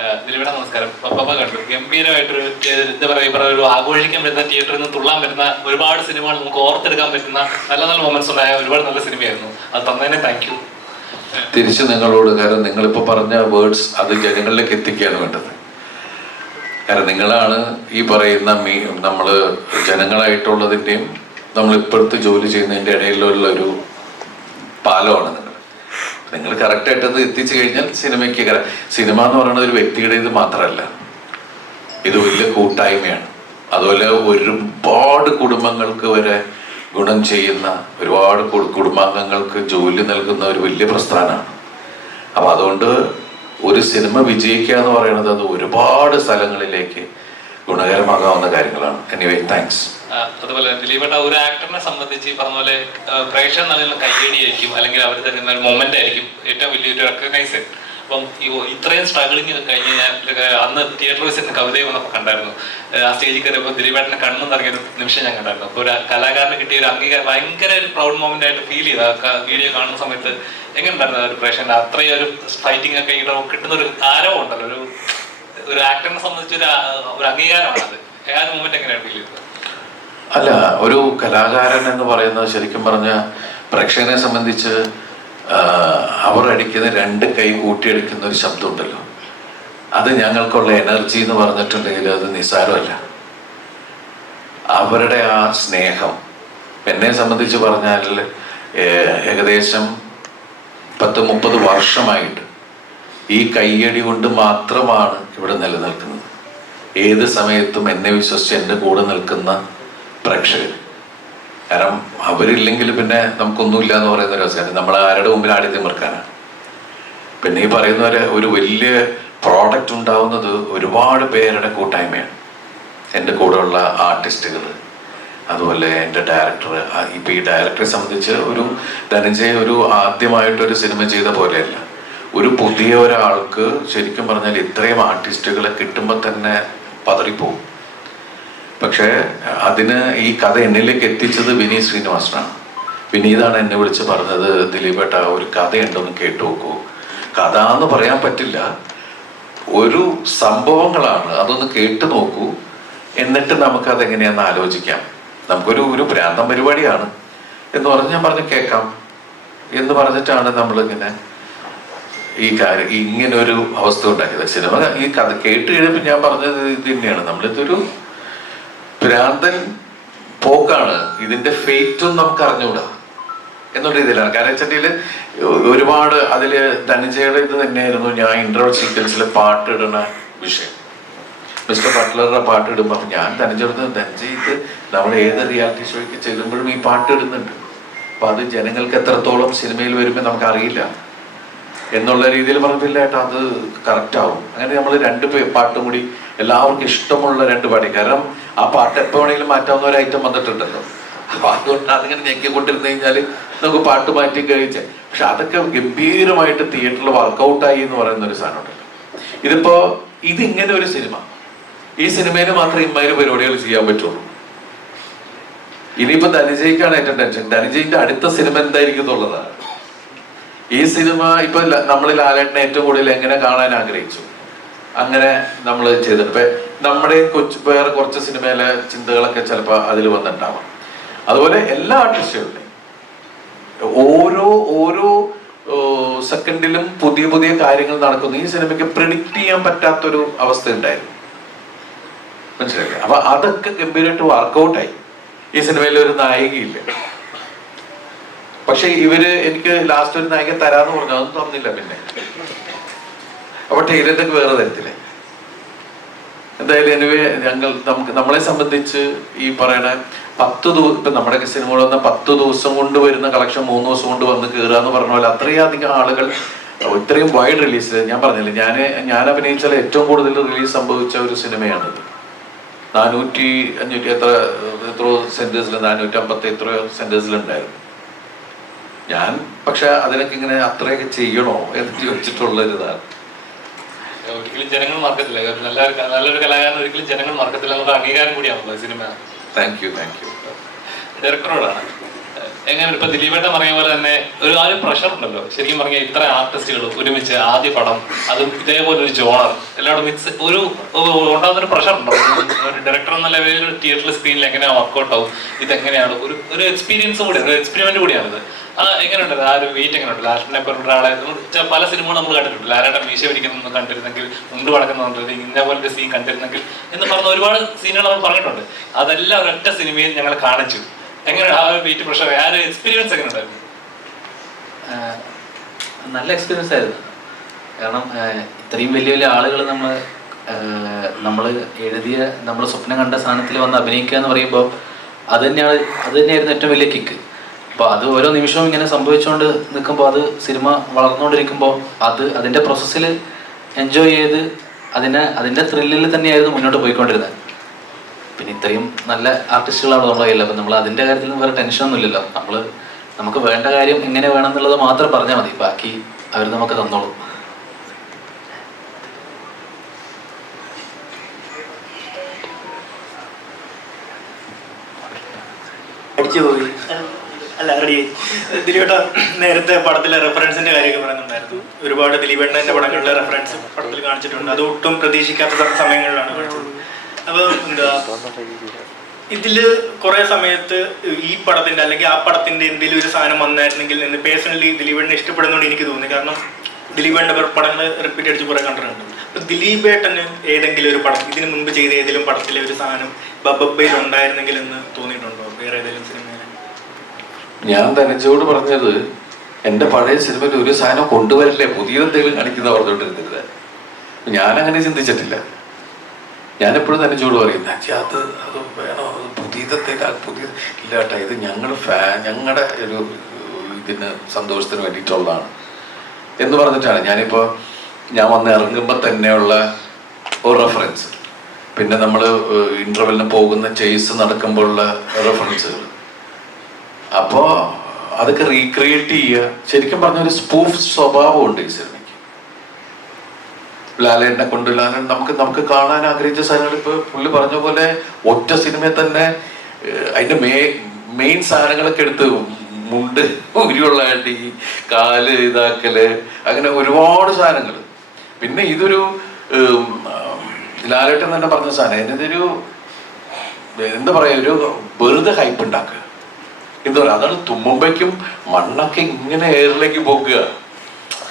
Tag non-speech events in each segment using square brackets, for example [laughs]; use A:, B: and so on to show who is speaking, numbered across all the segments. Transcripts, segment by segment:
A: ദിലീപിയുടെ നമസ്കാരം. പപ്പ കണ്ടു. ഗംഭീരമായിട്ടൊരു എന്താ പറയുക ഒരു ആഘോഷിക്കാൻ പറ്റുന്ന തിയേറ്ററിൽ നിന്ന് തുള്ളാൻ പറ്റുന്ന ഒരുപാട് സിനിമകൾ നമുക്ക് ഓർത്തെടുക്കാൻ പറ്റുന്ന നല്ല നല്ല മൊമെന്റ്സ് ഉണ്ടായ ഒരുപാട് നല്ല സിനിമയായിരുന്നു. അത് തന്നെ താങ്ക് യു
B: തിരിച്ച് നിങ്ങളോട് കാരണം നിങ്ങളിപ്പോൾ പറഞ്ഞ വേർഡ്സ് അത് ജനങ്ങളിലേക്ക് എത്തിക്കുകയാണ് വേണ്ടത്. കാരണം നിങ്ങളാണ് ഈ പറയുന്ന മീ നമ്മൾ ജനങ്ങളായിട്ടുള്ളതിന്റെയും നമ്മളിപ്പോഴത്തെ ജോലി ചെയ്യുന്നതിന്റെ ഇടയിലുള്ള ഒരു പാലമാണ് നിങ്ങൾ നിങ്ങൾ കറക്റ്റായിട്ട് അത് എത്തിച്ചു കഴിഞ്ഞാൽ സിനിമയ്ക്ക് സിനിമ എന്ന് പറയുന്നത് ഒരു വ്യക്തിയുടെ ഇത് മാത്രമല്ല. ഇത് വലിയ കൂട്ടായ്മയാണ്. അതുപോലെ ഒരുപാട് കുടുംബങ്ങൾക്ക് വരെ ഗുണം ചെയ്യുന്ന ഒരുപാട് കുടുംബാംഗങ്ങൾക്ക് ജോലി നൽകുന്ന ഒരു വലിയ പ്രസ്ഥാനമാണ്. അപ്പൊ അതുകൊണ്ട് ഒരു സിനിമ വിജയിക്കുക എന്ന് പറയുന്നത് അത് ഒരുപാട് സ്ഥലങ്ങളിലേക്ക് ഗുണകരമാകാവുന്ന കാര്യങ്ങളാണ്. എനിവേ താങ്ക്സ്
A: അതുപോലെ ദിലീപേട്ട ഒരു ആക്ടറിനെ സംബന്ധിച്ച് ഈ പറഞ്ഞ പോലെ പ്രേക്ഷകർ നൽകുന്ന കയ്യടിയായിരിക്കും അല്ലെങ്കിൽ അവർ തരുന്ന ഒരു മൊമെന്റ് ആയിരിക്കും ഏറ്റവും വലിയൊരു റെക്കഗ്നൈസ് അപ്പം ഇത്രയും സ്ട്രഗിളിങ് കഴിഞ്ഞ് ഞാൻ അന്ന് തിയേറ്റർ വെച്ചിട്ട് കവിതയും വന്നപ്പോൾ കണ്ടായിരുന്നു. ആ, സ്റ്റേജിൽ കയറിയപ്പോൾ ദിലീപേട്ടനെ കണ്ണും നിറങ്ങിയ നിമിഷം ഞാൻ കണ്ടായിരുന്നു. അപ്പോൾ ഒരു കലാകാരന് കിട്ടിയ ഒരു അംഗീകാരം ഭയങ്കര ഒരു പ്രൗഡ് മൊമെന്റ് ആയിട്ട് ഫീൽ ചെയ്തു. ആ വീഡിയോ കാണുന്ന സമയത്ത് എങ്ങനെ ഉണ്ടായിരുന്നു ഒരു പ്രേക്ഷകന്റെ അത്രയും ഒരു ഫൈറ്റിംഗ് ഒക്കെ കിട്ടുന്ന ഒരു ആരവം ഉണ്ടല്ലോ. ഒരു ഒരു ആക്ടറിനെ സംബന്ധിച്ച് ഒരു ഒരു അംഗീകാരമാണ് അത്. ആ മൊമെന്റ് എങ്ങനെയാണ് ഫീൽ ചെയ്തത്?
B: അല്ല ഒരു കലാകാരൻ എന്ന് പറയുന്നത് ശരിക്കും പറഞ്ഞ പ്രേക്ഷകനെ സംബന്ധിച്ച് അവർ അടിക്കുന്ന രണ്ട് കൈ കൂട്ടിയടിക്കുന്ന ഒരു ശബ്ദമുണ്ടല്ലോ. അത് ഞങ്ങൾക്കുള്ള എനർജി എന്ന് പറഞ്ഞിട്ടുണ്ടെങ്കിൽ അത് നിസ്സാരമല്ല. അവരുടെ ആ സ്നേഹം എന്നെ സംബന്ധിച്ച് പറഞ്ഞാൽ ഏകദേശം പത്ത് മുപ്പത് വർഷമായിട്ട് ഈ കയ്യടി കൊണ്ട് മാത്രമാണ് ഇവിടെ നിലനിൽക്കുന്നത്. ഏത് സമയത്തും എന്നെ വിശ്വസിച്ച് എന്റെ കൂടെ നിൽക്കുന്ന പ്രേക്ഷകർ. കാരണം അവരില്ലെങ്കിൽ പിന്നെ നമുക്കൊന്നുമില്ല എന്ന് പറയുന്ന ഒരു അവസ്ഥയാണ് നമ്മൾ ആരുടെ മുമ്പിൽ ആടി തിമിർക്കാനാണ് പിന്നെ ഈ പറയുന്ന പോലെ ഒരു വലിയ പ്രോഡക്റ്റ് ഉണ്ടാവുന്നത് ഒരുപാട് പേരുടെ കൂട്ടായ്മയാണ്. എന്റെ കൂടെയുള്ള ആർട്ടിസ്റ്റുകൾ അതുപോലെ എന്റെ ഡയറക്ടർ ഇപ്പം ഈ ഡയറക്ടറെ സംബന്ധിച്ച് ഒരു ധനഞ്ജയ് ഒരു ആദ്യമായിട്ടൊരു സിനിമ ചെയ്ത പോലെയല്ല. ഒരു പുതിയ ഒരാൾക്ക് ശരിക്കും പറഞ്ഞാൽ ഇത്രയും ആർട്ടിസ്റ്റുകളെ കിട്ടുമ്പോൾ തന്നെ പതറിപ്പോവും. പക്ഷേ അതിന് ഈ കഥ എന്നിലേക്ക് എത്തിച്ചത് വിനീത് ശ്രീനിവാസനാണ്. വിനീതാണ് എന്നെ വിളിച്ച് പറഞ്ഞത് ദിലീപേട്ട ഒരു കഥയുണ്ടോന്ന് കേട്ടു നോക്കൂ. കഥ എന്ന് പറയാൻ പറ്റില്ല. ഒരു സംഭവങ്ങളാണ് അതൊന്ന് കേട്ടു നോക്കൂ. എന്നിട്ട് നമുക്ക് അതെങ്ങനെയാന്ന് ആലോചിക്കാം. നമുക്കൊരു ഒരു ഭ്രാന്തം പരിപാടിയാണ്. എന്ന് പറഞ്ഞ് ഞാൻ പറഞ്ഞ് കേൾക്കാം. എന്ന് പറഞ്ഞിട്ടാണ് നമ്മളിങ്ങനെ ഈ കാര്യം ഇങ്ങനെ ഒരു അവസ്ഥ ഉണ്ടാക്കിയത്. സിനിമ ഈ കഥ കേട്ട് കഴിയുമ്പോൾ ഞാൻ പറഞ്ഞത് ഇത് തന്നെയാണ്. നമ്മളിതൊരു ഭ്രാന്തൻ പോക്കാണ്. ഇതിന്റെ ഫേറ്റും നമുക്ക് അറിഞ്ഞുകൂടാ എന്നുള്ള രീതിയിലാണ്. കാരണം വെച്ചിട്ടുണ്ടെങ്കിൽ ഒരുപാട് അതിൽ ധനജയുടെ ഇത് തന്നെയായിരുന്നു ഞാൻ ഇൻട്രോ സീക്വൻസിൽ പാട്ടിടുന്ന വിഷയം. മിസ്റ്റർ ബട്ട്ലറുടെ പാട്ട് ഇടുമ്പോൾ ഞാൻ ധനജയുടെ ധനജയ് ഇത് നമ്മൾ ഏത് റിയാലിറ്റി ഷോയ്ക്ക് ചെല്ലുമ്പോഴും ഈ പാട്ട് ഇടുന്നുണ്ട്. അപ്പൊ അത് ജനങ്ങൾക്ക് എത്രത്തോളം സിനിമയിൽ വരുമ്പോൾ നമുക്ക് അറിയില്ല എന്നുള്ള രീതിയിൽ പറഞ്ഞില്ല ഏട്ടാ അത് കറക്റ്റ് ആവും. അങ്ങനെ നമ്മൾ രണ്ട് പാട്ടും കൂടി എല്ലാവർക്കും ഇഷ്ടമുള്ള രണ്ട് പാടി കാരണം ആ പാട്ട് എപ്പോ വേണമെങ്കിലും മാറ്റാവുന്ന ഒരു ഐറ്റം വന്നിട്ടുണ്ടല്ലോ. അപ്പൊ അതുകൊണ്ട് അതിങ്ങനെ ഞെക്കിക്കൊണ്ടിരുന്നു കഴിഞ്ഞാൽ നമുക്ക് പാട്ട് മാറ്റി കഴിച്ചേ. പക്ഷെ അതൊക്കെ ഗംഭീരമായിട്ട് തിയേറ്ററിൽ വർക്കൗട്ടായി എന്ന് പറയുന്ന ഒരു സാധനം ഉണ്ടല്ലോ ഇതിപ്പോ ഇതിങ്ങനെ ഒരു സിനിമ ഈ സിനിമയിൽ മാത്രമേ ഇമ്മാതിരി പരിപാടികൾ ചെയ്യാൻ പറ്റുള്ളൂ. ഇനിയിപ്പോ ധനജയ്ക്കാണ് ഏറ്റവും ടെൻഷൻ ധനജയിന്റെ അടുത്ത സിനിമ എന്തായിരിക്കും എന്നുള്ളതാണ്. ഈ സിനിമ ഇപ്പൊ നമ്മൾ ലാലേട്ടനെ ഏറ്റവും കൂടുതൽ എങ്ങനെ കാണാൻ ആഗ്രഹിച്ചു? അങ്ങനെ നമ്മൾ ചെയ്തിട്ട് നമ്മുടെ കൊച്ചു വേറെ കുറച്ച് സിനിമയിലെ ചിന്തകളൊക്കെ ചിലപ്പോൾ അതിൽ വന്നിട്ടുണ്ടാവാം. അതുപോലെ എല്ലാ ആർട്ടിസ്റ്റുകളുടെയും ഓരോ ഓരോ സെക്കൻഡിലും പുതിയ പുതിയ കാര്യങ്ങൾ നടക്കുന്നു. ഈ സിനിമയ്ക്ക് പ്രിഡിക്റ്റ് ചെയ്യാൻ പറ്റാത്തൊരു അവസ്ഥ ഉണ്ടായിരുന്നു മനസ്സിലായില്ലേ? അപ്പൊ അതൊക്കെ ഗംഭീരമായിട്ട് വർക്കൗട്ടായി ഈ സിനിമയിൽ ഒരു നായികയില്ല. പക്ഷെ ഇവർ എനിക്ക് ലാസ്റ്റ് ഒരു നായിക തരാന്ന് പറഞ്ഞു. അതൊന്നും തന്നില്ല പിന്നെ. അപ്പൊ ടൈലറ്റൊക്കെ വേറെ തരത്തില്ലേ എന്തായാലും എനിവേ ഞങ്ങൾ നമുക്ക് നമ്മളെ സംബന്ധിച്ച് ഈ പറയണ പത്ത് ദിവസം ഇപ്പൊ നമ്മുടെ സിനിമകൾ വന്ന പത്ത് ദിവസം കൊണ്ട് വരുന്ന കളക്ഷൻ മൂന്ന് ദിവസം കൊണ്ട് വന്ന് കയറുക എന്ന് പറഞ്ഞ പോലെ അത്രയധികം ആളുകൾ ഇത്രയും വൈഡ് റിലീസ് ഞാൻ പറഞ്ഞില്ലേ ഞാൻ ഞാൻ അഭിനയിച്ചാൽ ഏറ്റവും കൂടുതൽ റിലീസ് സംഭവിച്ച ഒരു സിനിമയാണിത് നാനൂറ്റി അഞ്ഞൂറ്റി എത്ര എത്രയോ സെന്റേഴ്സിൽ നാനൂറ്റി അമ്പത്തി എത്രയോ സെന്റേഴ്സിലുണ്ടായിരുന്നു ഞാൻ പക്ഷെ അതിനൊക്കെ ഇങ്ങനെ അത്രയൊക്കെ ചെയ്യണോ എന്ന് [laughs] ചോദിച്ചിട്ടുള്ള ഒരു ഇതാണ്
A: ഒരിക്കലും ജനങ്ങൾ മറക്കത്തില്ല. കാരണം നല്ലൊരു നല്ലൊരു കലാകാരൻ ഒരിക്കലും ജനങ്ങൾ മറക്കത്തില്ല. എന്നുള്ള അംഗീകാരം കൂടിയാണല്ലോ ഈ സിനിമ.
B: താങ്ക് യു താങ്ക് യു
A: ഡയറക്ടറോടാണ് എങ്ങനെ ഇപ്പൊ ദിലീപേട്ടൻ പറഞ്ഞ പോലെ തന്നെ ഒരു ആ ഒരു പ്രഷർ ഉണ്ടല്ലോ. ശരിക്കും പറഞ്ഞാൽ ഇത്ര ആർട്ടിസ്റ്റുകൾ ഒരുമിച്ച് ആദ്യ പടം അതും ഇതേപോലെ ഒരു ജോണർ എല്ലാവരും മിക്സ് ഒരു ഒരു ഉണ്ടാകുന്ന ഒരു പ്രഷർ ഉണ്ടോ? ഒരു ഡയറക്ടർ എന്ന ലെവലിൽ തിയേറ്ററിൽ സ്ക്രീനിൽ എങ്ങനെയാണ് വർക്കൗട്ട് ആവും? ഇതെങ്ങനെയാണ്? ഒരു ഒരു എക്സ്പീരിയൻസ് കൂടി ഒരു എക്സ്പെരിമെന്റ് കൂടിയാണിത്. ആ എങ്ങനെയുണ്ട്? ആ ഒരു വെയിറ്റ് എങ്ങനെയുണ്ട്? ലാലേട്ടനെ പോലെ ഒരാളെ പല സിനിമകളും നമ്മൾ കണ്ടിട്ടുണ്ട്. ലാലേട്ടൻ മീശ പിടിക്കുന്ന കണ്ടിരുന്നെങ്കിൽ മുണ്ട് പടക്കുന്നുണ്ട് ഇന്ന പോലത്തെ സീൻ കണ്ടിരുന്നെങ്കിൽ എന്ന് പറഞ്ഞ ഒരുപാട് സീനുകൾ നമ്മൾ പറഞ്ഞിട്ടുണ്ട്. അതെല്ലാം ഒരൊറ്റ സിനിമയിൽ ഞങ്ങൾ കാണിച്ചു. എങ്ങനെ ആ വെയിറ്റ് പ്രഷർ? ആ ഒരു എക്സ്പീരിയൻസ് എങ്ങനെ ഉണ്ടായിരുന്നു
C: നല്ല എക്സ്പീരിയൻസ് ആയിരുന്നു. കാരണം ഇത്രയും വലിയ വലിയ ആളുകൾ നമ്മൾ നമ്മൾ എഴുതിയ നമ്മൾ സ്വപ്നം കണ്ട സാധനത്തിൽ വന്ന് അഭിനയിക്കുക എന്ന് പറയുമ്പോൾ അത് തന്നെയാണ് അത് തന്നെയായിരുന്നു ഏറ്റവും വലിയ കിക്ക് അപ്പോൾ അത് ഓരോ നിമിഷവും ഇങ്ങനെ സംഭവിച്ചുകൊണ്ട് നിൽക്കുമ്പോൾ അത് സിനിമ വളർന്നുകൊണ്ടിരിക്കുമ്പോൾ അത് അതിന്റെ പ്രോസസ്സിൽ എൻജോയ് ചെയ്ത് അതിനെ അതിന്റെ ത്രില്ലിൽ തന്നെയായിരുന്നു മുന്നോട്ട് പോയിക്കൊണ്ടിരുന്നത്. പിന്നെ ഇത്രയും നല്ല ആർട്ടിസ്റ്റുകളാണ് നമ്മുടെ കയ്യിൽ. അപ്പം നമ്മൾ അതിന്റെ കാര്യത്തിൽ വേറെ ടെൻഷനൊന്നും ഇല്ലല്ലോ. നമ്മൾ നമുക്ക് വേണ്ട കാര്യം എങ്ങനെ വേണം എന്നുള്ളത് മാത്രം പറഞ്ഞാൽ മതി. ബാക്കി അവർ നമുക്ക് തന്നോളും.
D: അല്ല റെഡി ദിലീപേട്ട നേരത്തെ പടത്തിലെ റെഫറൻസിന്റെ കാര്യമൊക്കെ പറയുന്നുണ്ടായിരുന്നു. ഒരുപാട് ദിലീപേട്ടന്റെ പടങ്ങളിലെ റെഫറൻസ് പടത്തിൽ കാണിച്ചിട്ടുണ്ട്. അത് ഒട്ടും പ്രതീക്ഷിക്കാത്ത സമയങ്ങളിലാണ് കാണിച്ചത്. ഇതിൽ കുറെ സമയത്ത് ഈ പടത്തിന്റെ അല്ലെങ്കിൽ ആ പടത്തിന്റെ എന്തെങ്കിലും ഒരു സാധനം വന്നായിരുന്നെങ്കിൽ പേഴ്സണലി ദിലീപേട്ടനെ ഇഷ്ടപ്പെടുന്നോണ്ട് എനിക്ക് തോന്നി. കാരണം ദിലീപേട്ടന്റെ പടങ്ങൾ റിപ്പീറ്റ് അടിച്ച് കുറെ കണ്ടിട്ടുണ്ട്. അപ്പൊ ദിലീപേട്ടന് ഏതെങ്കിലും ഒരു പടം ഇതിനു മുമ്പ് ചെയ്ത ഏതെങ്കിലും പടത്തിലെ ഒരു സാധനം ബബബയിൽ ഉണ്ടായിരുന്നെങ്കിൽ എന്ന് തോന്നിയിട്ടുണ്ടോ? വേറെ ഏതെങ്കിലും സിനിമയിൽ
B: ഞാൻ തനിച്ചോട് പറഞ്ഞത് എന്റെ പഴയ സിനിമയിൽ ഒരു സാധനം കൊണ്ടുവരില്ലേ? പുതിയ എന്തെങ്കിലും കാണിക്കുന്ന പറഞ്ഞുകൊണ്ടിരുന്നത്. ഞാൻ അങ്ങനെ ചിന്തിച്ചിട്ടില്ല. ഞാൻ തന്നെ ചൂട് പറയും "നജ്ജി, അത് അത് വേണോ അത് പുതിയതെന്തേലും ആ പുതിയ ഇല്ല കേട്ടോ ഇത് ഞങ്ങൾ ഫാ ഞങ്ങളുടെ ഒരു ഇതിന് സന്തോഷത്തിന് വേണ്ടിയിട്ടുള്ളതാണ്. എന്ന് പറഞ്ഞിട്ടാണ് ഞാനിപ്പോൾ ഞാൻ വന്ന് ഇറങ്ങുമ്പോൾ തന്നെയുള്ള ഒരു റെഫറൻസ് പിന്നെ നമ്മൾ ഇന്റർവെല്ലിന് പോകുന്ന ചേസ് നടക്കുമ്പോഴുള്ള റെഫറൻസുകൾ അപ്പോൾ അതൊക്കെ റീക്രിയേറ്റ് ചെയ്യുക ശരിക്കും പറഞ്ഞ ഒരു സ്പൂഫ് സ്വഭാവമുണ്ട് ഈ സിനിമയ്ക്ക് ലാലേട്ടനെ കൊണ്ട് ലാലൻ നമുക്ക് നമുക്ക് കാണാൻ ആഗ്രഹിച്ച സാധനങ്ങൾ ഇപ്പൊ പുള്ളി പറഞ്ഞ പോലെ ഒറ്റ സിനിമയിൽ തന്നെ അതിന്റെ മേ മെയിൻ സാധനങ്ങളൊക്കെ എടുത്ത് മുണ്ട് ഉരുള്ള കാൽ ഇതാക്കൽ അങ്ങനെ ഒരുപാട് സാധനങ്ങൾ. പിന്നെ ഇതൊരു ലാലേട്ടൻ തന്നെ പറഞ്ഞ സാധനം ഇതൊരു എന്താ പറയാ ഒരു വെറുതെ ഹൈപ്പ് ഉണ്ടാക്കുക. എന്താ പറയുക അതാണ് തുമ്മുമ്പേക്കും മണ്ണൊക്കെ ഇങ്ങനെ എയറിലേക്ക് പോകുക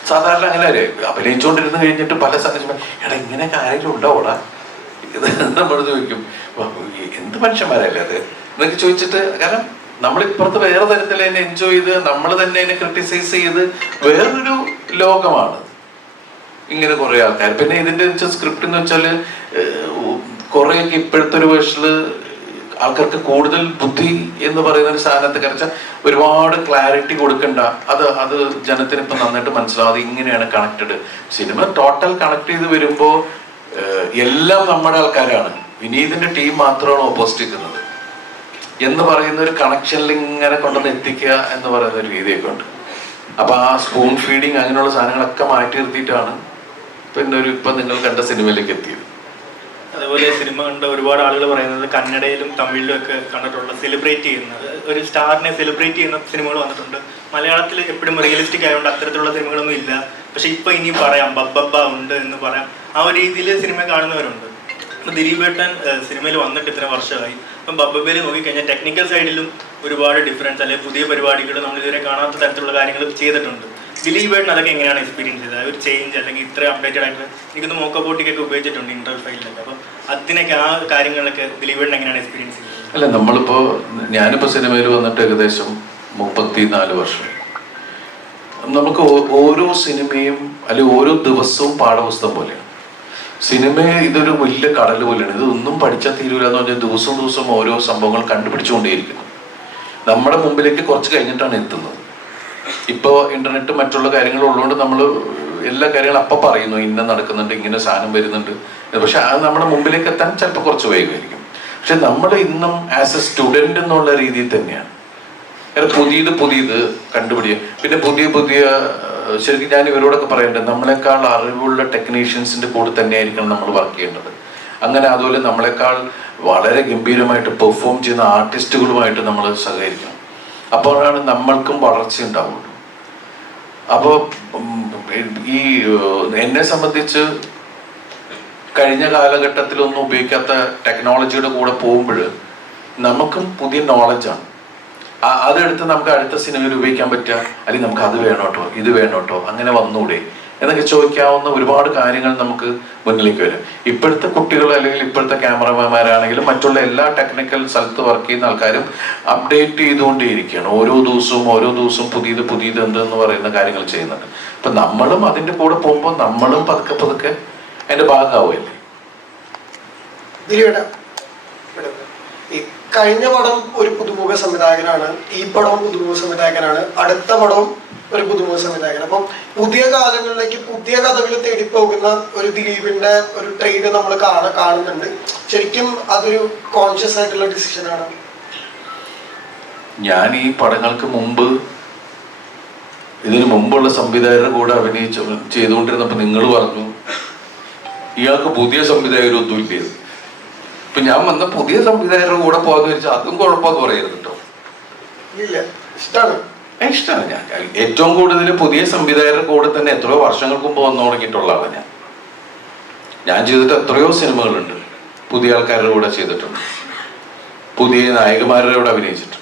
B: സാധാരണ അങ്ങനെ അല്ലേ അഭിനയിച്ചുകൊണ്ടിരുന്ന് കഴിഞ്ഞിട്ട് പല സന്ദേശം എടാ ഇങ്ങനെ ആരെങ്കിലും ഉണ്ടാവോടാ ഇത് നമ്മൾ ചോദിക്കും "വാ, എന്ത് മനുഷ്യന്മാരല്ലേ അത്? എന്നൊക്കെ ചോദിച്ചിട്ട് കാരണം നമ്മൾ ഇപ്പുറത്ത് വേറെ തരത്തിൽ അതിനെ എൻജോയ് ചെയ്ത് നമ്മൾ തന്നെ അതിനെ ക്രിട്ടിസൈസ് ചെയ്ത് വേറൊരു ലോകമാണ്. ഇങ്ങനെ കുറെ ആൾക്കാർ പിന്നെ ഇതിന്റെ സ്ക്രിപ്റ്റ് എന്ന് വെച്ചാൽ കുറെയൊക്കെ ഇപ്പോഴത്തെ ഒരു വേർഷനിൽ ആൾക്കാർക്ക് കൂടുതൽ ബുദ്ധി എന്ന് പറയുന്ന ഒരു സാധനത്തെ കരച്ച ഒരുപാട് ക്ലാരിറ്റി കൊടുക്കണ്ട. അത് അത് ജനത്തിന് ഇപ്പൊ നന്നായിട്ട് മനസ്സിലാവും. ഇങ്ങനെയാണ് കണക്റ്റഡ് സിനിമ ടോട്ടൽ കണക്ട് ചെയ്ത് വരുമ്പോ എല്ലാം നമ്മുടെ ആൾക്കാരാണ്. വിനീതിന്റെ ടീം മാത്രമാണ് ഓപ്പോസിറ്റ് നിൽക്കുന്നത്. എന്ന് പറയുന്ന ഒരു കണക്ഷനിൽ ഇങ്ങനെ കൊണ്ടുവന്ന് എത്തിക്കുക എന്ന് പറയുന്ന ഒരു രീതിയൊക്കെ ഉണ്ട്. അപ്പൊ ആ സ്പൂൺ ഫീഡിങ് അങ്ങനെയുള്ള സാധനങ്ങളൊക്കെ മാറ്റി നിർത്തിയിട്ടാണ് പിന്നെ ഒരു ഇപ്പൊ നിങ്ങൾ കണ്ട സിനിമയിലേക്ക് എത്തിയത്.
D: അതുപോലെ സിനിമ കണ്ട ഒരുപാട് ആളുകൾ പറയുന്നത് കന്നഡയിലും തമിഴിലും ഒക്കെ കണ്ടിട്ടുള്ള സെലിബ്രേറ്റ് ചെയ്യുന്നത് ഒരു സ്റ്റാറിനെ സെലിബ്രേറ്റ് ചെയ്യുന്ന സിനിമകൾ വന്നിട്ടുണ്ട്. മലയാളത്തിൽ എപ്പോഴും റിയലിസ്റ്റിക് ആയതുകൊണ്ട് അത്തരത്തിലുള്ള സിനിമകളൊന്നും ഇല്ല. പക്ഷെ ഇപ്പൊ ഇനിയും പറയാം ബബ്ബബ്ബ ഉണ്ട് എന്ന് പറയാം. ആ ഒരു രീതിയിൽ സിനിമ കാണുന്നവരുണ്ട്. ഇപ്പൊ ദിലീപേട്ടൻ സിനിമയിൽ വന്നിട്ട് ഇത്ര വർഷമായി. അപ്പം ബബ്ബബയിൽ നോക്കിക്കഴിഞ്ഞാൽ ടെക്നിക്കൽ സൈഡിലും ഒരുപാട് ഡിഫറൻസ് അല്ലെങ്കിൽ പുതിയ പരിപാടികൾ നമ്മൾ ഇതുവരെ കാണാത്ത തരത്തിലുള്ള കാര്യങ്ങൾ ചെയ്തിട്ടുണ്ട്. ദിലീപേട്ടൻ അതൊക്കെ എങ്ങനെയാണ് എക്സ്പീരിയൻസ് ചെയ്തത്? ഒരു ചേഞ്ച് അല്ലെങ്കിൽ ഇത്ര അപ്ഡേറ്റഡ് ആയിട്ട് എനിക്കൊന്ന് മോക്കബോട്ടിക്കൊക്കെ ഉപയോഗിച്ചിട്ടുണ്ട് ഇന്റർവൽ ഫൈലിലൊക്കെ അപ്പോൾ അതിനൊക്കെ ആ കാര്യങ്ങളൊക്കെ ദിലീപേട്ടൻ എങ്ങനെയാണ് എക്സ്പീരിയൻസ് ചെയ്തത്?
B: അല്ല നമ്മളിപ്പോ ഞാനിപ്പോ സിനിമയിൽ വന്നിട്ട് ഏകദേശം മുപ്പത്തി നാല് വർഷം. നമുക്ക് ഓരോ സിനിമയും അല്ലെങ്കിൽ ഓരോ ദിവസവും പാഠപുസ്തകം പോലെയാണ്. സിനിമ ഇതൊരു വലിയ കടൽ പോലെയാണ്. ഇത് ഒന്നും പഠിച്ച തീരൂല എന്ന് പറഞ്ഞാൽ ദിവസം ദിവസം ഓരോ സംഭവങ്ങൾ കണ്ടുപിടിച്ചുകൊണ്ടേയിരിക്കുന്നു. നമ്മുടെ മുമ്പിലേക്ക് കുറച്ച് കഴിഞ്ഞിട്ടാണ് എത്തുന്നത്. ഇപ്പോൾ ഇന്റർനെറ്റ് മറ്റുള്ള കാര്യങ്ങൾ ഉള്ളതുകൊണ്ട് നമ്മൾ എല്ലാ കാര്യങ്ങളും അപ്പം പറയുന്നു ഇന്ന നടക്കുന്നുണ്ട് ഇങ്ങനെ സാധനം വരുന്നുണ്ട്. പക്ഷെ അത് നമ്മുടെ മുമ്പിലേക്ക് എത്താൻ ചിലപ്പോൾ കുറച്ച് വൈകുമായിരിക്കും പക്ഷെ നമ്മൾ ഇന്നും ആസ് എ സ്റ്റുഡന്റ് എന്നുള്ള രീതിയിൽ തന്നെയാണ്. പുതിയത് പുതിയത് കണ്ടുപിടിക്കുക പിന്നെ പുതിയ പുതിയ ശരിക്കും ഞാൻ ഇവരോടൊക്കെ പറയേണ്ടത് നമ്മളെക്കാൾ അറിവുള്ള ടെക്നീഷ്യൻസിന്റെ കൂടെ തന്നെയായിരിക്കണം നമ്മൾ വർക്ക് ചെയ്യേണ്ടത്. അങ്ങനെ അതുപോലെ നമ്മളെക്കാൾ വളരെ ഗംഭീരമായിട്ട് പെർഫോം ചെയ്യുന്ന ആർട്ടിസ്റ്റുകളുമായിട്ട് നമ്മൾ സഹകരിക്കണം. അപ്പോഴാണ് നമ്മൾക്കും വളർച്ച ഉണ്ടാവുള്ളൂ. അപ്പോൾ ഈ എന്നെ സംബന്ധിച്ച് കഴിഞ്ഞ കാലഘട്ടത്തിലൊന്നും ഉപയോഗിക്കാത്ത ടെക്നോളജിയുടെ കൂടെ പോകുമ്പോൾ നമുക്കും പുതിയ നോളജാണ് അതെടുത്ത് നമുക്ക് അടുത്ത സിനിമയിൽ ഉപയോഗിക്കാൻ പറ്റുക? അല്ലെങ്കിൽ നമുക്ക് അത് വേണം കേട്ടോ ഇത് വേണം കേട്ടോ അങ്ങനെ വന്നൂടെ? എന്നൊക്കെ ചോദിക്കാവുന്ന ഒരുപാട് കാര്യങ്ങൾ നമുക്ക് മുന്നിലേക്ക് വരും. ഇപ്പോഴത്തെ കുട്ടികൾ അല്ലെങ്കിൽ ഇപ്പോഴത്തെ ക്യാമറമാരാണെങ്കിലും മറ്റുള്ള എല്ലാ ടെക്നിക്കൽ സ്ഥലത്ത് വർക്ക് ചെയ്യുന്ന ആൾക്കാരും അപ്ഡേറ്റ് ചെയ്തുകൊണ്ടേയിരിക്കുകയാണ്. ഓരോ ദിവസവും ഓരോ ദിവസവും പുതിയത് പുതിയത് എന്തെന്ന് പറയുന്ന കാര്യങ്ങൾ ചെയ്യുന്നുണ്ട്. അപ്പൊ നമ്മളും അതിന്റെ കൂടെ പോകുമ്പോൾ നമ്മളും പതുക്കെ പതുക്കെ അതിന്റെ ഭാഗമാവുമല്ലേ
E: കഴിഞ്ഞ പടം ഒരു പുതുമുഖ സംവിധായകനാണ് ഈ പടവും പുതുമുഖ സംവിധായകനാണ് അടുത്ത പടവും ഒരു പുതുമുഖ സംവിധായകൻ അപ്പം പുതിയ കാലങ്ങളിലേക്ക് പുതിയ കഥകൾ തേടി പോകുന്ന ഒരു ദിലീപിന്റെ ഒരു ട്രെയിഡ് നമ്മൾ കാണാൻ കാണുന്നുണ്ട്. ശരിക്കും അതൊരു കോൺഷ്യസ് ആയിട്ടുള്ള ഡിസിഷനാണ്
B: ഞാൻ ഈ പടങ്ങൾക്ക് മുമ്പ് ഇതിനു മുമ്പുള്ള സംവിധായകരുടെ കൂടെ അഭിനയിച്ചു ചെയ്തുകൊണ്ടിരുന്നപ്പോൾ നിങ്ങൾ പറഞ്ഞു ഇയാൾക്ക് പുതിയ സംവിധായകരൊന്നും ഇല്ലേ ഇപ്പൊ ഞാൻ വന്ന പുതിയ സംവിധായകരുടെ കൂടെ പോകാന്ന് വെച്ചാൽ അതും കുഴപ്പമെന്ന് പറയരുത് കേട്ടോ
E: ഇല്ല ഇഷ്ടമാണ്
B: ഇഷ്ടമാണ് ഞാൻ ഏറ്റവും കൂടുതൽ പുതിയ സംവിധായകരുടെ കൂടെ തന്നെ എത്രയോ വർഷങ്ങൾക്ക് മുമ്പ് വന്നു തുടങ്ങിയിട്ടുള്ള ആളാണ് ഞാൻ. ഞാൻ ചെയ്തിട്ട് എത്രയോ സിനിമകളുണ്ട്. പുതിയ ആൾക്കാരുടെ കൂടെ ചെയ്തിട്ടുണ്ട്. പുതിയ നായകന്മാരുടെ കൂടെ അഭിനയിച്ചിട്ടുണ്ട്.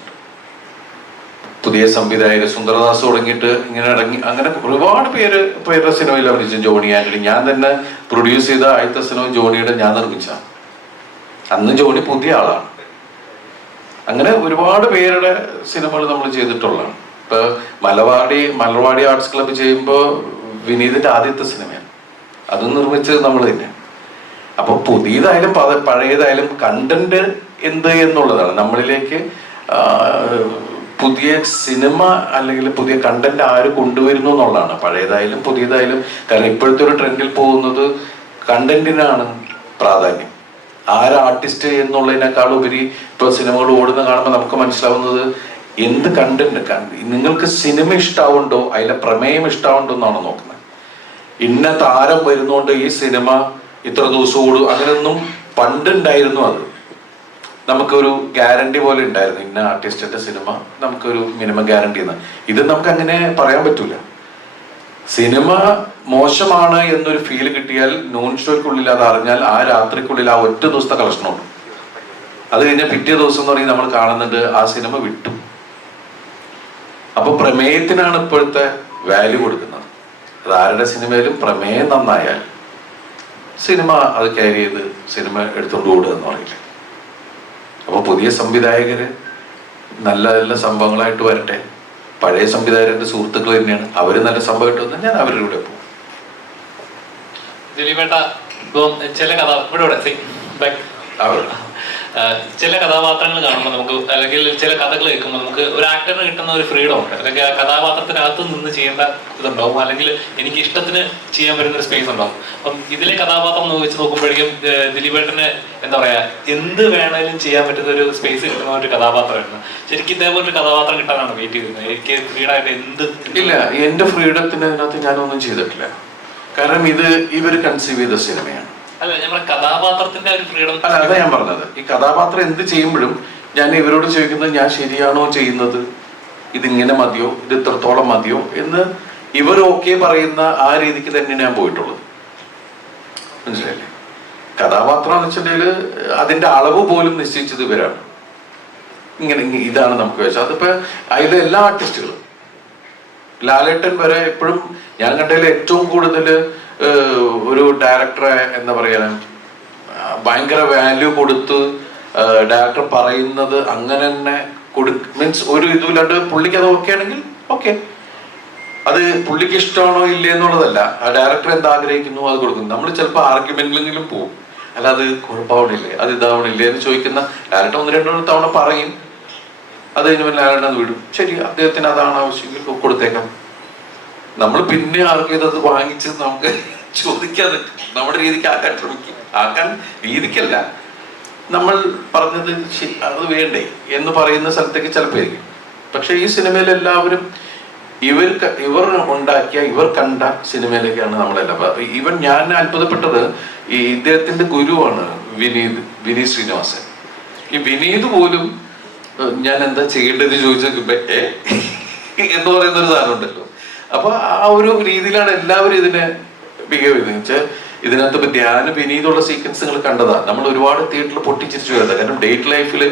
B: പുതിയ സംവിധായകർ സുന്ദരദാസ് തുടങ്ങിയിട്ട് ഇങ്ങനെ ഇറങ്ങി അങ്ങനെ ഒരുപാട് പേര് പേരുടെ സിനിമയിൽ അഭിനയിച്ചു. ജോണി ആന്റണി. ഞാൻ തന്നെ പ്രൊഡ്യൂസ് ചെയ്ത ആദ്യത്തെ സിനിമ ജോണിയുടെ ഞാൻ നിർമ്മിച്ച. അന്ന് ജോണി പുതിയ ആളാണ്. അങ്ങനെ ഒരുപാട് പേരുടെ സിനിമകൾ നമ്മൾ ചെയ്തിട്ടുള്ളതാണ്. ഇപ്പൊ മലവാടി മലവാടി ആർട്സ് ക്ലബ്ബ് ചെയ്യുമ്പോൾ വിനീതിന്റെ ആദ്യത്തെ സിനിമയാണ്. അത് നിർമ്മിച്ചത് നമ്മൾ തന്നെ. അപ്പൊ പുതിയതായാലും പഴ- പഴയതായാലും കണ്ടന്റ് എന്ത് എന്നുള്ളതാണ്. നമ്മളിലേക്ക് പുതിയ സിനിമ അല്ലെങ്കിൽ പുതിയ കണ്ടന്റ് ആര് കൊണ്ടുവരുന്നു എന്നുള്ളതാണ്. പഴയതായാലും പുതിയതായാലും കാരണം ഇപ്പോഴത്തെ ഒരു ട്രെൻഡിൽ പോകുന്നത് കണ്ടന്റിനാണ് പ്രാധാന്യം. ആര് ആർട്ടിസ്റ്റ് എന്നുള്ളതിനേക്കാൾ ഉപരി ഇപ്പൊ സിനിമകൾ ഓടുന്ന കാണുമ്പോൾ നമുക്ക് മനസ്സിലാവുന്നത് എന്ത് കണ്ടന്റ് നിങ്ങൾക്ക് സിനിമ ഇഷ്ടാവുണ്ടോ? അതിലെ പ്രമേയം ഇഷ്ടാവുണ്ടോ എന്നാണ് നോക്കുന്നത്. ഇന്ന താരം വരുന്നോണ്ട് ഈ സിനിമ ഇത്ര ദിവസം കൂടും അങ്ങനെയൊന്നും പണ്ടുണ്ടായിരുന്നു അത്. നമുക്കൊരു ഗ്യാരണ്ടി പോലെ ഉണ്ടായിരുന്നു. ഇന്ന ആർട്ടിസ്റ്റിന്റെ സിനിമ നമുക്കൊരു മിനിമം ഗ്യാരണ്ടി എന്ന്. ഇത് നമുക്ക് അങ്ങനെ പറയാൻ പറ്റൂല. സിനിമ മോശമാണ് എന്നൊരു ഫീൽ കിട്ടിയാൽ നോൺ ഷോയ്ക്കുള്ളിൽ അത് അറിഞ്ഞാൽ ആ രാത്രിക്കുള്ളിൽ ആ ഒറ്റ ദിവസത്തെ കളക്ഷനുണ്ട് അത് കഴിഞ്ഞാൽ പിറ്റേ ദിവസം എന്ന് പറഞ്ഞാൽ നമ്മൾ കാണുന്നുണ്ട് ആ സിനിമ വിട്ടു. അപ്പൊ പ്രമേയത്തിനാണ് ഇപ്പോഴത്തെ വാല്യൂ കൊടുക്കുന്നത്. അത് ആരുടെ സിനിമയിലും പ്രമേയം നന്നായാൽ സിനിമ അത് ക്യാരി ചെയ്ത് സിനിമ എടുത്തുകൊണ്ട് ഓടുക എന്ന് പറയില്ല. അപ്പൊ പുതിയ സംവിധായകര് നല്ല നല്ല സംഭവങ്ങളായിട്ട് വരട്ടെ. പഴയ സംവിധായകരുടെ സുഹൃത്തുക്കൾ തന്നെയാണ്. അവർ നല്ല സംഭവമായിട്ട് വന്നാൽ ഞാൻ അവരുടെ കൂടെ പോകും.
A: ദിലീപേട്ട ഇപ്പം ചില കഥ ഇവിടെ.
B: അവർ
A: ചില കഥാപാത്രങ്ങൾ കാണുമ്പോൾ നമുക്ക് അല്ലെങ്കിൽ ചില കഥകൾ കേൾക്കുമ്പോൾ നമുക്ക് ഒരു ആക്ടറിന് കിട്ടുന്ന ഒരു ഫ്രീഡം ഉണ്ട്. അല്ലെങ്കിൽ ആ കഥാപാത്രത്തിനകത്ത് നിന്ന് ചെയ്യേണ്ട ഇതുണ്ടാവും. അല്ലെങ്കിൽ എനിക്ക് ഇഷ്ടത്തിന് ചെയ്യാൻ പറ്റുന്ന ഒരു സ്പേസ് ഉണ്ടാവും. അപ്പം ഇതിലെ കഥാപാത്രം വെച്ച് നോക്കുമ്പോഴേക്കും ദിലീപേട്ടന് എന്താ പറയാ എന്ത് വേണേലും ചെയ്യാൻ പറ്റുന്ന ഒരു സ്പേസ് കിട്ടുന്ന ഒരു കഥാപാത്രമായിരുന്നു. ശരിക്കും ഇതേപോലെ ഒരു കഥാപാത്രം കിട്ടാനാണ് വെയിറ്റ് ചെയ്തിരുന്നത്. എനിക്ക് ഫ്രീഡായിട്ട് എന്ത്
B: ഇല്ല എന്റെ ഫ്രീഡത്തിന് അതിനകത്ത് ഞാനൊന്നും ചെയ്തിട്ടില്ല. കാരണം ഇത് ഇവർ കൺസീവ് ചെയ്ത സിനിമയാണ്
A: അല്ല കഥാപാത്രത്തിന്റെ ഒരു ഫ്രീഡം
B: അല്ല അതാ ഞാൻ പറഞ്ഞത്. ഈ കഥാപാത്രം എന്ത് ചെയ്യുമ്പോഴും ഞാൻ ഇവരോട് ചോദിക്കുന്നത് ഞാൻ ശരിയാണോ ചെയ്യുന്നത്? ഇതിങ്ങനെ മതിയോ? ഇത് ഇത്രത്തോളം മതിയോ? എന്ന് ഇവർ ഓക്കെ പറയുന്ന ആ രീതിക്ക് തന്നെ ഞാൻ പോയിട്ടുള്ളത്. മനസ്സിലായില്ലേ? കഥാപാത്രം എന്ന് വെച്ചിട്ടുണ്ടെങ്കിൽ അതിന്റെ അളവ് പോലും നിശ്ചയിച്ചത് ഇവരാണ്. ഇങ്ങനെ ഇതാണ് നമുക്ക് വെച്ചാൽ അതിപ്പോ അതിലെ എല്ലാ ആർട്ടിസ്റ്റുകളും ലാലേട്ടൻ വരെ എപ്പോഴും ഞാൻ കണ്ടതിൽ ഏറ്റവും കൂടുതൽ ഒരു ഡയറക്ടറെ എന്താ പറയാ ഭയങ്കര വാല്യൂ കൊടുത്ത് ഡയറക്ടർ പറയുന്നത് അങ്ങനെ തന്നെ കൊടു മീൻസ് ഒരു ഇതുമില്ലാണ്ട് പുള്ളിക്ക് അത് ഓക്കെ ആണെങ്കിൽ ഓക്കെ അത് പുള്ളിക്ക് ഇഷ്ടമാണോ ഇല്ലേ എന്നുള്ളതല്ല. ആ ഡയറക്ടർ എന്താ ആഗ്രഹിക്കുന്നു അത് കൊടുക്കുന്നു. നമ്മൾ ചിലപ്പോൾ ആർഗ്യുമെന്റിലെങ്കിലും പോകും അല്ല അത് കുഴപ്പമാവണില്ലേ? അത് ഇതാവണില്ലേ എന്ന് ചോദിക്കുന്ന ഡയറക്ടർ ഒന്ന് രണ്ടു തവണ പറയും. അത് കഴിഞ്ഞ് പിന്നെ ആരുടെ വിടും? ശരി അദ്ദേഹത്തിന് അതാണ് ആവശ്യമെങ്കിൽ കൊടുത്തേക്കാം. നമ്മൾ പിന്നെ ആർക്കും ഇതത് വാങ്ങിച്ച് നമുക്ക് ചോദിക്കാതെ നമ്മുടെ രീതിക്ക് ആക്കാൻ ശ്രമിക്കും. ആക്കാൻ രീതിക്കല്ല. നമ്മൾ പറഞ്ഞത് അത് വേണ്ടേ എന്ന് പറയുന്ന സ്ഥലത്തേക്ക് ചിലപ്പോയിരിക്കും പക്ഷെ ഈ സിനിമയിൽ എല്ലാവരും ഇവർ ഇവർ ഉണ്ടാക്കിയ ഇവർ കണ്ട സിനിമയിലേക്കാണ് നമ്മളെല്ലാം. ഇവൻ ഞാൻ അത്ഭുതപ്പെട്ടത് ഈ ഇദ്ദേഹത്തിന്റെ ഗുരുവാണ് വിനീത് വിനീത് ശ്രീനിവാസൻ. ഈ വിനീത് പോലും ഞാൻ എന്താ ചെയ്യേണ്ടത് ചോദിച്ചാൽ എന്ന് പറയുന്ന ഒരു സാധനം ഉണ്ടല്ലോ. അപ്പൊ ആ ഒരു രീതിയിലാണ് എല്ലാവരും ഇതിനെ ബിഹേവ് ചെയ്തത്. വെച്ചാൽ ഇതിനകത്ത് ഇപ്പൊ ധ്യാന വിനീതുള്ള സീക്വൻസ് നിങ്ങൾ കണ്ടതാ. നമ്മൾ ഒരുപാട് തിയേറ്ററിൽ പൊട്ടിച്ചിരിച്ചു വരുന്നത് കാരണം ഡേറ്റ് ലൈഫിൽ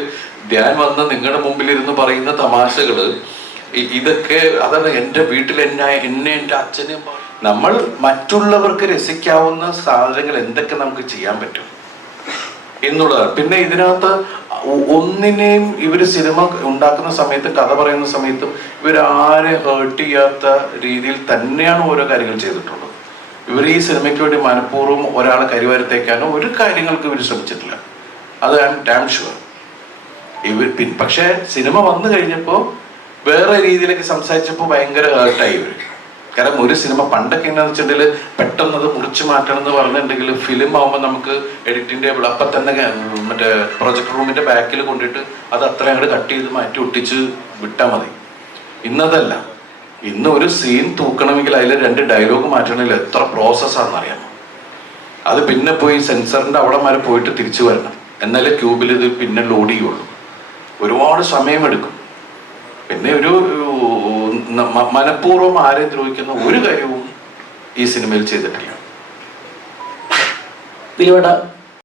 B: ധ്യാൻ വന്ന് നിങ്ങളുടെ മുമ്പിൽ ഇരുന്ന് പറയുന്ന തമാശകൾ ഇതൊക്കെ അതാണ് എന്റെ വീട്ടിൽ എന്നെ എന്നെ എന്റെ അച്ഛനെ നമ്മൾ മറ്റുള്ളവർക്ക് രസിക്കാവുന്ന സാധനങ്ങൾ എന്തൊക്കെ നമുക്ക് ചെയ്യാൻ പറ്റും? എന്നുള്ളതാണ് പിന്നെ ഇതിനകത്ത് ഒന്നിനെയും ഇവർ സിനിമ ഉണ്ടാക്കുന്ന സമയത്ത് കഥ പറയുന്ന സമയത്തും ഇവരാരെ ഹേർട്ട് ചെയ്യാത്ത രീതിയിൽ തന്നെയാണ് ഓരോ കാര്യങ്ങൾ ചെയ്തിട്ടുള്ളത്. ഇവർ ഈ സിനിമയ്ക്ക് വേണ്ടി മനഃപൂർവം ഒരാളെ കരിവാരത്തേക്കാനോ ഒരു കാര്യങ്ങൾക്ക് ഇവർ ശ്രമിച്ചിട്ടില്ല. അത് ഐ എം ഡാം ഷുവർ ഇവർ പിൻ പക്ഷേ സിനിമ വന്നു കഴിഞ്ഞപ്പോൾ വേറെ രീതിയിലേക്ക് സംസാരിച്ചപ്പോൾ ഭയങ്കര ഹേർട്ടായി ഇവർ കാരണം ഒരു സിനിമ പണ്ടൊക്കെ എന്താണെന്ന് വെച്ചിട്ടുണ്ടെങ്കിൽ പെട്ടെന്ന് അത് മുറിച്ചു മാറ്റണം എന്ന് പറഞ്ഞിട്ടുണ്ടെങ്കിൽ ഫിലിം ആകുമ്പോൾ നമുക്ക് എഡിറ്റിംഗ് ടേബിൾ അപ്പം തന്നെ മറ്റേ പ്രൊജക്ട് റൂമിന്റെ ബാക്കിൽ കൊണ്ടിട്ട് അത് അത്ര അങ്ങോട്ട് കട്ട് ചെയ്ത് മാറ്റി ഒട്ടിച്ച് വിട്ടാൽ മതി. ഇന്നതല്ല. ഇന്ന് ഒരു സീൻ തൂക്കണമെങ്കിൽ അതിൽ രണ്ട് ഡയലോഗ് മാറ്റണമെങ്കിൽ എത്ര പ്രോസസ്സാണെന്നറിയാമോ അത് പിന്നെ പോയി സെൻസറിന്റെ അവിടെ വരെ പോയിട്ട് തിരിച്ചു വരണം. എന്നാലേ ക്യൂബിൽ ഇത് പിന്നെ ലോഡ് ചെയ്യുള്ളൂ. ഒരുപാട് സമയമെടുക്കും പിന്നെ ഒരു മനഃപൂർവം ആരെ ദ്രോഹിക്കുന്ന ഒരു കാര്യവും ഈ സിനിമയിൽ ചെയ്തിട്ടില്ല.